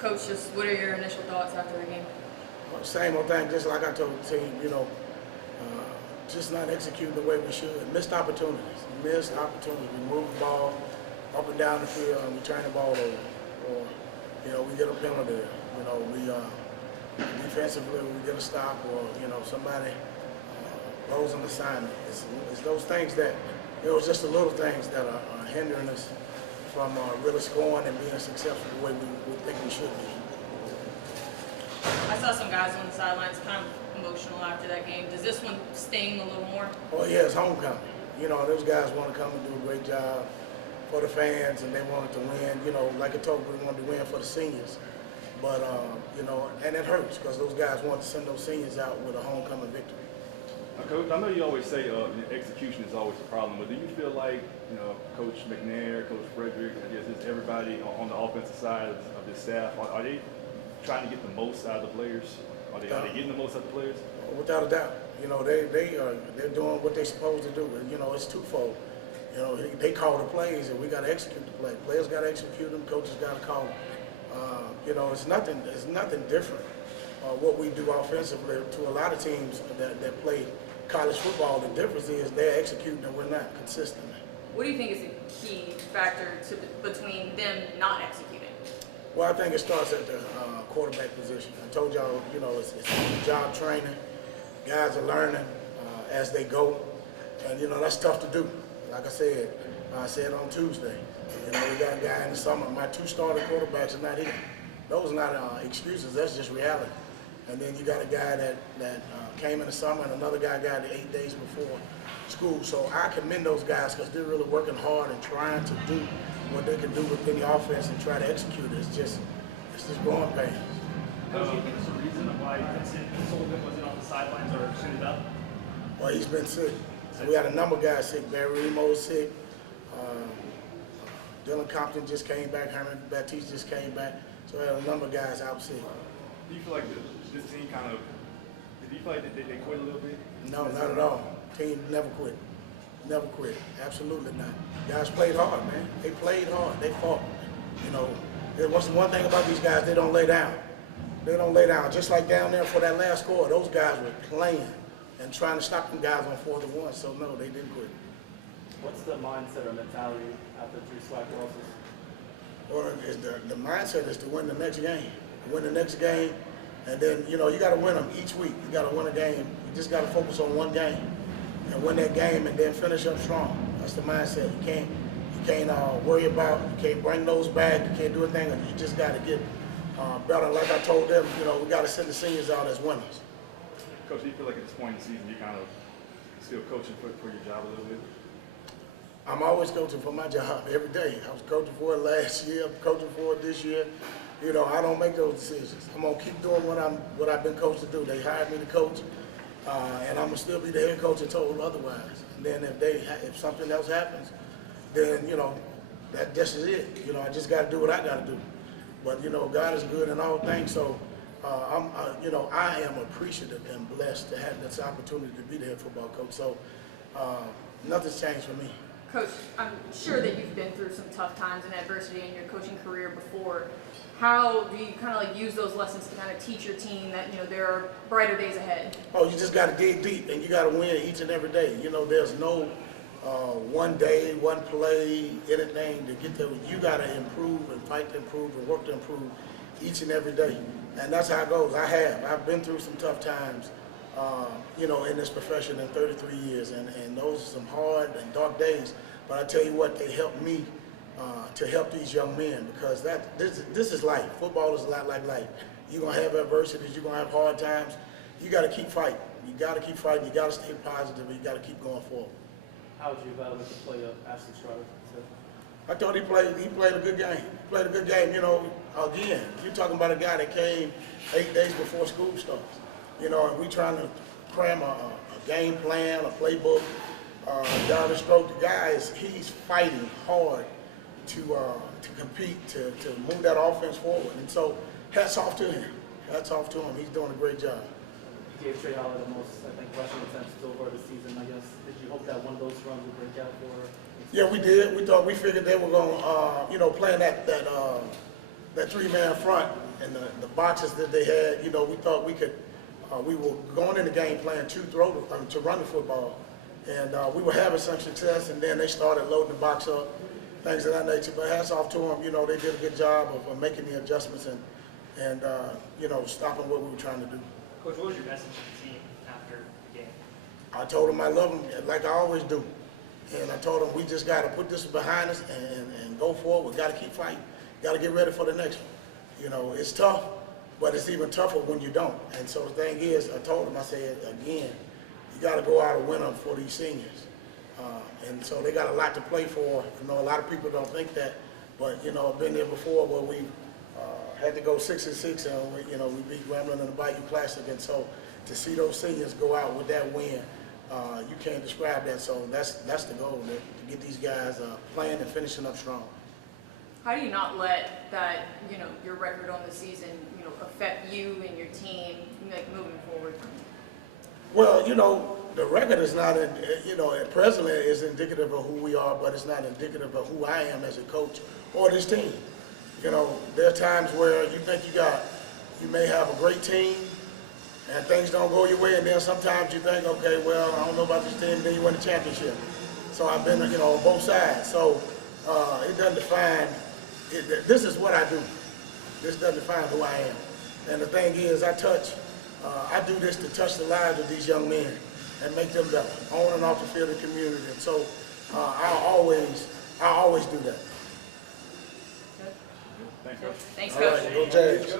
Coach, just what are your initial thoughts after the game? Well, same old thing, just like I told the team, just not executing the way we should. Missed opportunities. We move the ball up and down the field and we turn the ball over. Or, we get a penalty. We defensively we get a stop or, somebody blows an assignment. It's those things that, it's just the little things that are hindering us from really scoring and being successful the way we think we should be. I saw some guys on the sidelines kind of emotional after that game. Does this one sting a little more? Oh yeah, it's homecoming. Those guys want to come and do a great job for the fans, and they wanted to win. Like I told you, we wanted to win for the seniors. But, and it hurts because those guys want to send those seniors out with a homecoming victory. Coach, I know you always say execution is always a problem, but do you feel like, Coach McNair, Coach Frederick, I guess just everybody on the offensive side of the staff, are they trying to get the most out of the players? Are they getting the most out of the players? Without a doubt. They're doing what they're supposed to do. It's twofold. They call the plays and we got to execute the play. Players got to execute them. Coaches got to call them. It's nothing different. What we do offensively to a lot of teams that play college football, the difference is they're executing and we're not consistently. What do you think is the key factor between them not executing? Well, I think it starts at the quarterback position. I told y'all, it's job training. Guys are learning as they go, and that's tough to do. Like I said on Tuesday, we got a guy in the summer. My two starting quarterbacks are not here. Those are not excuses. That's just reality. And then you got a guy that came in the summer, and another guy got it 8 days before school. So I commend those guys because they're really working hard and trying to do what they can do within the offense and try to execute it. It's just growing pains. Coach, do you think there's a reason why Vincent Sullivan wasn't on the sidelines or suited up? Well, he's been sick. So we had a number of guys sick. Barry Remo's sick. Dylan Compton just came back. Herman Baptiste just came back. So we had a number of guys out sick. Do you feel like this team do you feel like they quit a little bit? No, not at all. Team never quit. Never quit. Absolutely not. Guys played hard, man. They played hard. They fought. What's the one thing about these guys? They don't lay down. They don't lay down. Just like down there for that last score, those guys were playing and trying to stop them guys on 4th and 1. So no, they didn't quit. What's the mindset or mentality after 3 SWAC losses? Well, the mindset is to win the next game. Win the next game, and then you got to win them each week. You got to win a game. You just got to focus on one game and win that game, and then finish up strong. That's the mindset. You can't worry about. You can't bring those back. You can't do a thing. You just got to get better. Like I told them, we got to send the seniors out as winners. Coach, do you feel like at this point in the season you're kind of still coaching for your job a little bit? I'm always coaching for my job every day. I was coaching for it last year. I'm coaching for it this year. I don't make those decisions. I'm gonna keep doing what I've been coached to do. They hired me to coach, and I'm gonna still be the head coach and told otherwise. And then if something else happens, then that just is it. I just got to do what I got to do. But God is good in all things. So I am appreciative and blessed to have this opportunity to be the head football coach. So nothing's changed for me. Coach, I'm sure that you've been through some tough times and adversity in your coaching career before. How do you kind of use those lessons to kind of teach your team that there are brighter days ahead? Oh, you just got to dig deep and you got to win each and every day. There's no one day, one play, anything to get there. You got to improve and fight to improve and work to improve each and every day. And that's how it goes. I've been through some tough times, in this profession in 33 years, and those are some hard and dark days. But I tell you what, they helped me to help these young men, because this is life. Football is a lot like life. You're going to have adversities, you're going to have hard times. You got to keep fighting. You got to keep fighting, you got to stay positive, and you got to keep going forward. How would you evaluate the play of Ashley Strutter? I thought he played a good game. He played a good game. Again, you're talking about a guy that came 8 days before school starts. And we trying to cram a game plan, a playbook down the stroke. The guy he's fighting hard to compete, to move that offense forward. And so hats off to him. Hats off to him. He's doing a great job. You gave Trey Holland the most, rushing attempts so far this season, I guess. Did you hope that one of those runs would break out for? Yeah, we did. We figured they were going, playing that that three-man front and the boxes that they had, you know, we thought we could, we were going in the game playing to run the football. And we were having some success, and then they started loading the box up, things of that nature. But hats off to them, you know, they did a good job of making the adjustments and you know, stopping what we were trying to do. Coach, what was your message to the team after the game? I told them I love them like I always do. And I told them we just got to put this behind us and go forward. We got to keep fighting. Got to get ready for the next one. You know, it's tough, but it's even tougher when you don't. And so the thing is, I told them, I said, again, you got to go out a winner for these seniors. And so they got a lot to play for. I know a lot of people don't think that, but, you know, I've been there before where we had to go 6-6, and we, you know, we beat Grambling in the Bayou Classic. And so to see those seniors go out with that win, you can't describe that. So that's the goal, to get these guys playing and finishing up strong. How do you not let that, you know, your record on the season, you know, affect you and your team, like, moving forward? Well, you know, the record is not, you know, presently is indicative of who we are, but it's not indicative of who I am as a coach or this team. You know, there are times where you think you may have a great team and things don't go your way, and then sometimes you think, okay, well, I don't know about this team, then you win the championship. So I've been, you know, on both sides. So it doesn't define, this is what I do. This doesn't define who I am. And the thing is, I do this to touch the lives of these young men and make them better, on and off the field of community. And so I always do that. Good. Thanks, Coach. Thanks, All Coach. right, go Jags.